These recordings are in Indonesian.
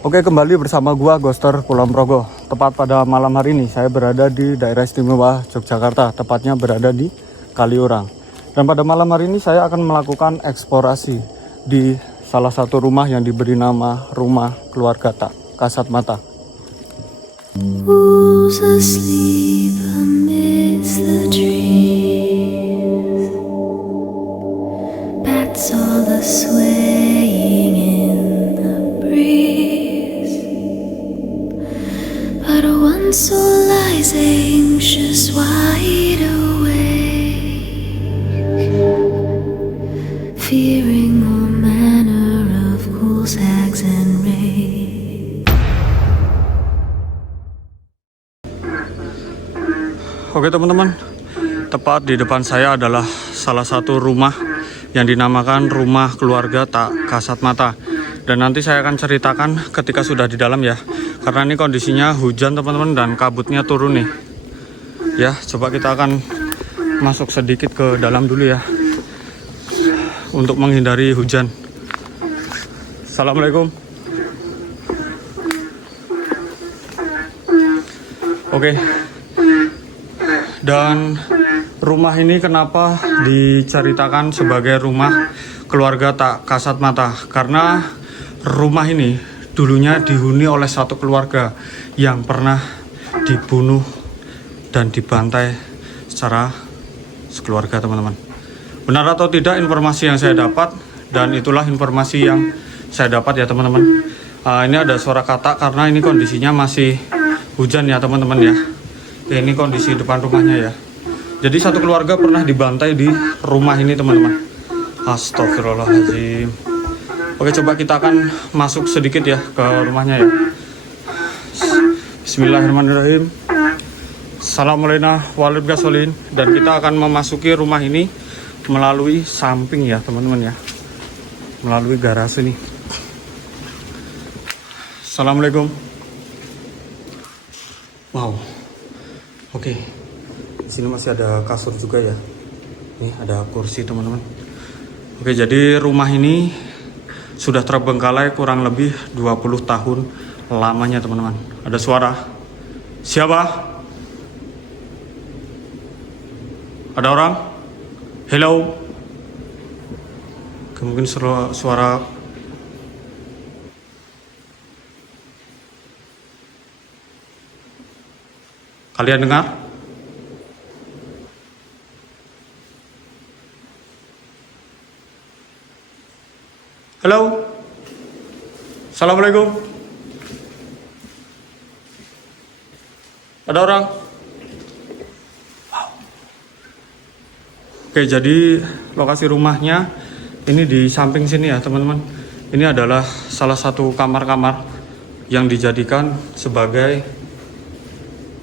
Oke, kembali bersama gua Ghoster Kulon Progo. Tepat pada malam hari ini saya berada di daerah istimewa Yogyakarta, tepatnya berada di Kaliurang. Dan pada malam hari ini saya akan melakukan eksplorasi di salah satu rumah yang diberi nama Rumah Keluarga Tak Kasat Mata. Who's asleep amidst the trees? Bats all the swaying in the breeze. But one soul lies anxious, wide awake, fearing all manner of ghouls, hags, and wraiths. Oke teman-teman, tepat di depan saya adalah salah satu rumah yang dinamakan Rumah Keluarga Tak Kasat Mata. Dan nanti saya akan ceritakan ketika sudah di dalam ya. Karena ini kondisinya hujan teman-teman dan kabutnya turun nih. Ya, coba kita akan masuk sedikit ke dalam dulu ya. Untuk menghindari hujan. Assalamualaikum. Oke. Dan rumah ini kenapa diceritakan sebagai Rumah Keluarga Tak Kasat Mata? Karena rumah ini dulunya dihuni oleh satu keluarga yang pernah dibunuh dan dibantai secara sekeluarga teman-teman. Benar atau tidak informasi yang saya dapat, dan itulah informasi yang saya dapat ya teman-teman. Ini ada suara katak karena ini kondisinya masih hujan ya teman-teman ya. Ini kondisi depan rumahnya ya. Jadi satu keluarga pernah dibantai di rumah ini teman-teman. Astagfirullahaladzim. Oke, coba kita akan masuk sedikit ya ke rumahnya ya. Bismillahirrahmanirrahim. Assalamualaikum warahmatullahi wabarakatuh. Dan kita akan memasuki rumah ini melalui samping ya teman-teman ya. Melalui garasi nih. Assalamualaikum. Wow. Oke, di sini masih ada kasur juga ya. Nih ada kursi teman-teman. Oke, jadi rumah ini sudah terbengkalai kurang lebih 20 tahun lamanya teman-teman. Ada suara. Siapa? Ada orang? Hello? Mungkin suara. Kalian dengar? Halo? Assalamualaikum? Ada orang? Wow. Oke, jadi lokasi rumahnya ini di samping sini ya teman-teman. Ini adalah salah satu kamar-kamar yang dijadikan sebagai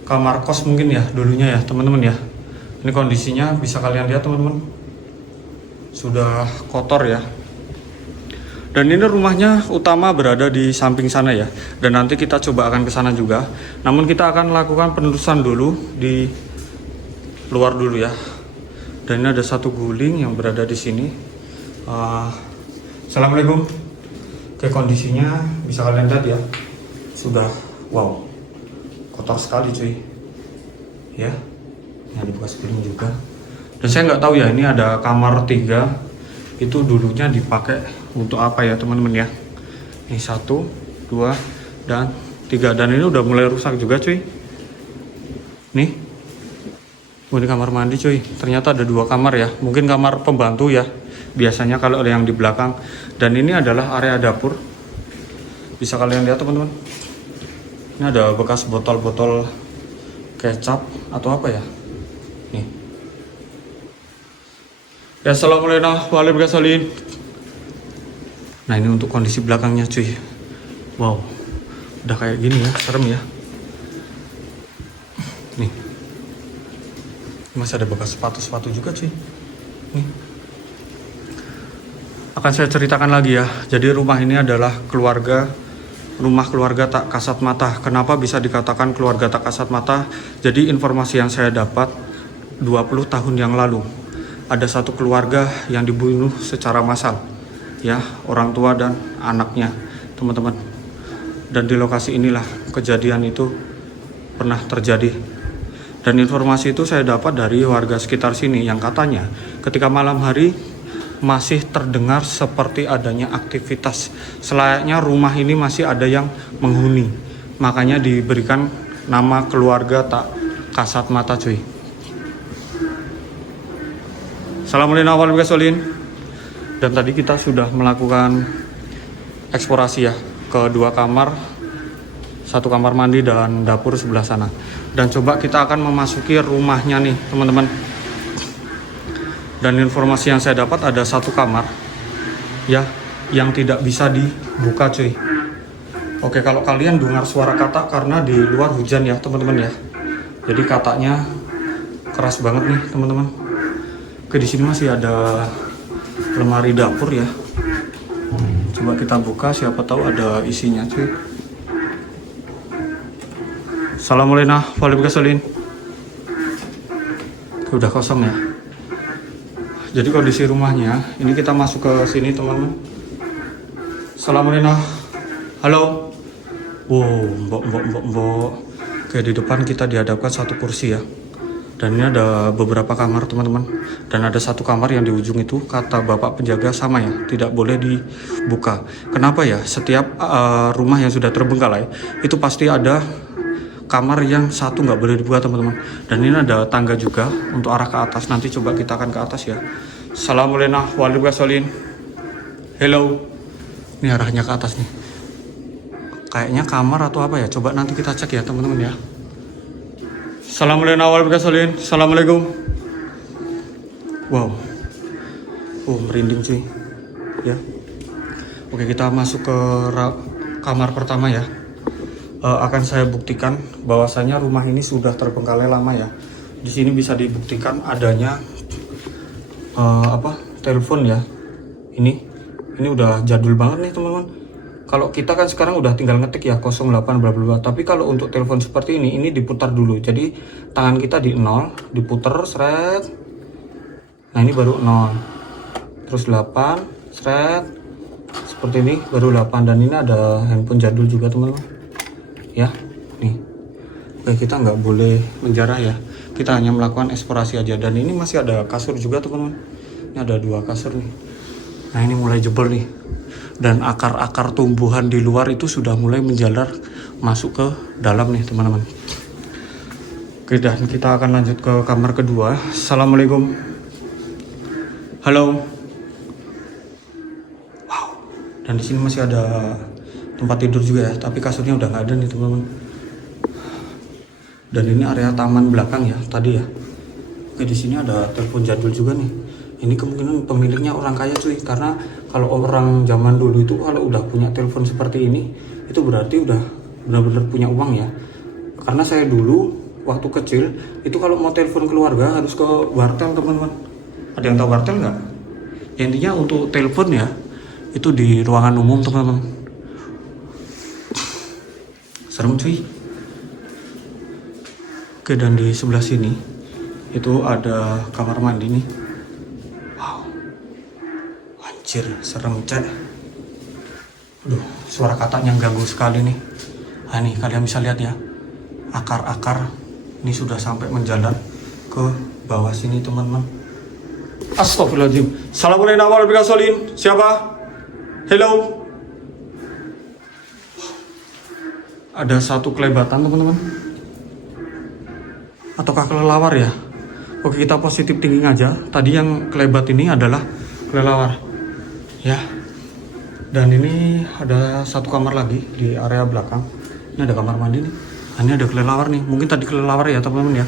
kamar kos mungkin ya dulunya ya teman-teman ya. Ini kondisinya bisa kalian lihat teman-teman, sudah kotor ya. Dan ini rumahnya utama berada di samping sana ya. Dan nanti kita coba akan ke sana juga. Namun kita akan lakukan penelusuran dulu di luar dulu ya. Dan ini ada satu guling yang berada di sini. Assalamualaikum. Oke, kondisinya bisa kalian lihat ya. Sudah wow. Kotor sekali cuy ya. Ini ada bekas piring juga. Dan saya nggak tahu ya, ini ada kamar 3 itu dulunya dipakai untuk apa ya teman-teman ya. Ini 1, 2, dan 3. Dan ini udah mulai rusak juga cuy. Nih ini kamar mandi cuy. Ternyata ada 2 kamar ya. Mungkin kamar pembantu ya biasanya kalau ada yang di belakang. Dan ini adalah area dapur. Bisa kalian lihat teman-teman. Ini ada bekas botol-botol kecap atau apa ya? Nih. Ya, assalamualaikum warahmatullahi wabarakatuh. Nah, ini untuk kondisi belakangnya cuy. Wow. Udah kayak gini ya, serem ya. Nih. Masih ada bekas sepatu-sepatu juga cuy. Nih. Akan saya ceritakan lagi ya. Jadi rumah ini adalah Rumah Keluarga Tak Kasat Mata. Kenapa bisa dikatakan Keluarga Tak Kasat Mata? Jadi informasi yang saya dapat 20 tahun yang lalu ada satu keluarga yang dibunuh secara massal ya, orang tua dan anaknya teman-teman. Dan di lokasi inilah kejadian itu pernah terjadi. Dan informasi itu saya dapat dari warga sekitar sini yang katanya ketika malam hari masih terdengar seperti adanya aktivitas. Selayaknya rumah ini masih ada yang menghuni. Makanya diberikan nama keluarga tak kasat mata cuy. Assalamualaikum. Dan tadi kita sudah melakukan eksplorasi ya ke 2 kamar, 1 kamar mandi dan dapur sebelah sana. Dan coba kita akan memasuki rumahnya nih teman-teman. Dan informasi yang saya dapat ada 1 kamar ya yang tidak bisa dibuka cuy. Oke, kalau kalian dengar suara katak karena di luar hujan ya teman-teman ya. Jadi kataknya keras banget nih teman-teman. Oke, di sini masih ada lemari dapur ya. Coba kita buka, siapa tahu ada isinya cuy. Assalamualaikum. Udah kosong ya. Jadi kondisi rumahnya, ini kita masuk ke sini teman-teman. Assalamualaikum. Halo. Wow, mbok. Oke, di depan kita dihadapkan 1 kursi ya. Dan ini ada beberapa kamar teman-teman. Dan ada 1 kamar yang di ujung itu kata bapak penjaga sama ya, tidak boleh dibuka. Kenapa ya? Setiap rumah yang sudah terbengkalai itu pasti ada kamar yang 1 nggak boleh dibuka teman-teman. Dan ini ada tangga juga untuk arah ke atas. Nanti coba kita akan ke atas ya. Assalamualaikum. Hello. Ini arahnya ke atas nih. Kayaknya kamar atau apa ya? Coba nanti kita cek ya teman-teman ya. Assalamualaikum. Wow. Merinding cuy. Ya. Oke, kita masuk ke kamar pertama ya. Akan saya buktikan bahwasanya rumah ini sudah terbengkalai lama ya. Di sini bisa dibuktikan adanya telepon ya. Ini udah jadul banget nih teman-teman. Kalau kita kan sekarang udah tinggal ngetik ya 08 bla bla. Tapi kalau untuk telepon seperti ini diputar dulu. Jadi tangan kita di 0, diputer seret. Nah, ini baru 0. Terus 8, seret. Seperti ini baru 8, dan ini ada handphone jadul juga teman-teman. Ya, nih. Oke, kita nggak boleh menjarah ya. Kita hanya melakukan eksplorasi aja. Dan ini masih ada kasur juga teman-teman. Ini ada 2 kasur nih. Nah, ini mulai jebol nih. Dan akar-akar tumbuhan di luar itu sudah mulai menjalar masuk ke dalam nih teman-teman. Oke, dan kita akan lanjut ke kamar kedua. Assalamualaikum. Halo. Wow. Dan di sini masih ada tempat tidur juga ya, tapi kasurnya udah nggak ada nih teman-teman. Dan ini area taman belakang ya tadi ya. Oke, di sini ada telepon jadul juga nih. Ini kemungkinan pemiliknya orang kaya cuy, karena kalau orang zaman dulu itu kalau udah punya telepon seperti ini, itu berarti udah benar-benar punya uang ya. Karena saya dulu waktu kecil itu kalau mau telepon keluarga harus ke wartel teman-teman. Ada yang tahu wartel nggak? Ya, intinya untuk telepon ya itu di ruangan umum teman-teman. Serem cuy. Oke, dan di sebelah sini itu ada kamar mandi nih. Anjir, serem cek. Aduh, suara kataknya ganggu sekali nih. Nah, nih kalian bisa lihat ya. Akar-akar ini sudah sampai menjalar ke bawah sini teman-teman. Astagfirullahaladzim. Assalamualaikum. Siapa? Hello. Ada 1 kelebatan teman-teman. Ataukah kelelawar ya? Oke, kita positif thinking aja. Tadi yang kelebat ini adalah kelelawar. Ya, dan ini ada 1 kamar lagi di area belakang. Ini ada kamar mandi nih. Nah, ini ada kelelawar nih. Mungkin tadi kelelawar ya teman-teman ya,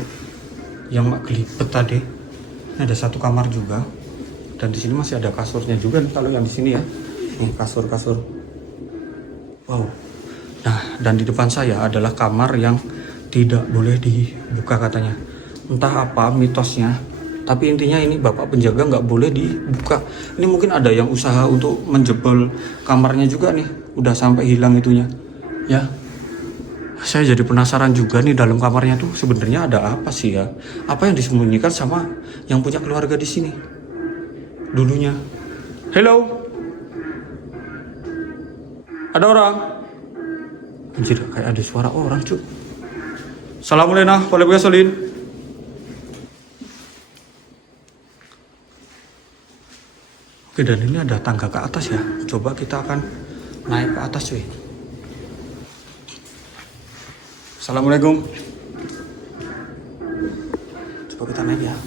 yang gelibet tadi. Ini ada 1 kamar juga. Dan di sini masih ada kasurnya juga nih kalau yang di sini ya. Nih kasur-kasur. Wow. Nah, dan di depan saya adalah kamar yang tidak boleh dibuka katanya. Entah apa mitosnya. Tapi intinya ini bapak penjaga nggak boleh dibuka. Ini mungkin ada yang usaha untuk menjebol kamarnya juga nih. Udah sampai hilang itunya. Ya. Saya jadi penasaran juga nih dalam kamarnya tuh sebenarnya ada apa sih ya? Apa yang disembunyikan sama yang punya keluarga di sini? Dulunya. Hello. Ada orang? Anjir, kayak ada suara orang cuy. Assalamualaikum warahmatullahi wabarakatuh. Oke, dan ini ada tangga ke atas ya. Coba kita akan naik ke atas cuy. Assalamualaikum. Coba kita naik ya.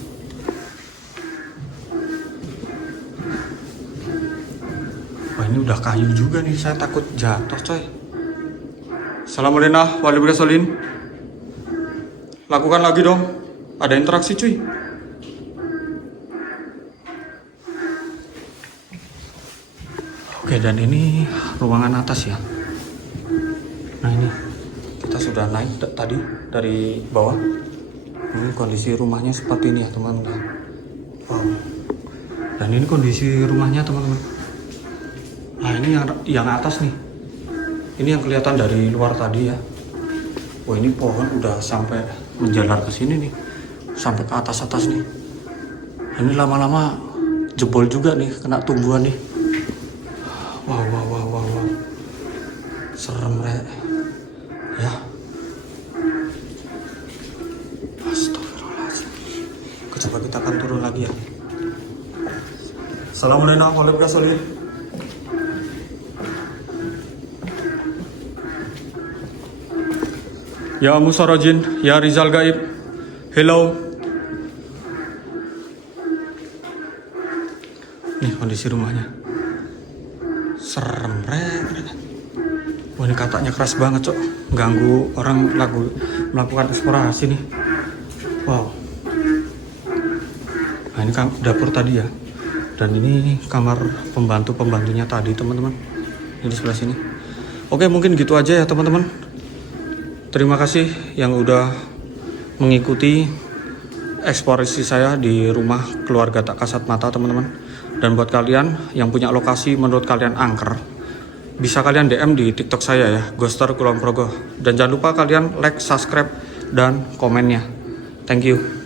Wah, ini udah kayu juga nih, saya takut jatuh coy. Assalamualaikum warahmatullahi wabarakatuh. Lakukan lagi dong. Ada interaksi cuy. Oke, dan ini ruangan atas ya. Nah ini kita sudah naik tadi dari bawah. Ini kondisi rumahnya seperti ini ya teman-teman. Wow. Dan ini kondisi rumahnya teman-teman. Nah ini yang atas nih. Ini yang kelihatan dari luar tadi ya. Wah, ini pohon udah sampai menjalar ke sini nih, sampai ke atas nih. Ini lama-lama jebol juga nih, kena tumbuhan nih. Wow. Serem rek. Ya. Astagfirullahaladzim. Coba kita akan turun lagi ya. Assalamualaikum warahmatullahi wabarakatuh. Ya Musarojin, ya Rizal Gaib. Hello. Nih kondisi rumahnya. Serem rek. Wah, ini katanya keras banget cok. Ganggu orang melakukan eksplorasi nih. Wow. Nah ini dapur tadi ya. Dan ini kamar pembantunya tadi teman-teman. Ini di sebelah sini. Oke, mungkin gitu aja ya teman-teman. Terima kasih yang udah mengikuti eksplorasi saya di rumah keluarga tak kasat mata teman-teman. Dan buat kalian yang punya lokasi menurut kalian angker, bisa kalian DM di TikTok saya ya, Ghoster Kulon Progo. Dan jangan lupa kalian like, subscribe, dan komennya. Thank you.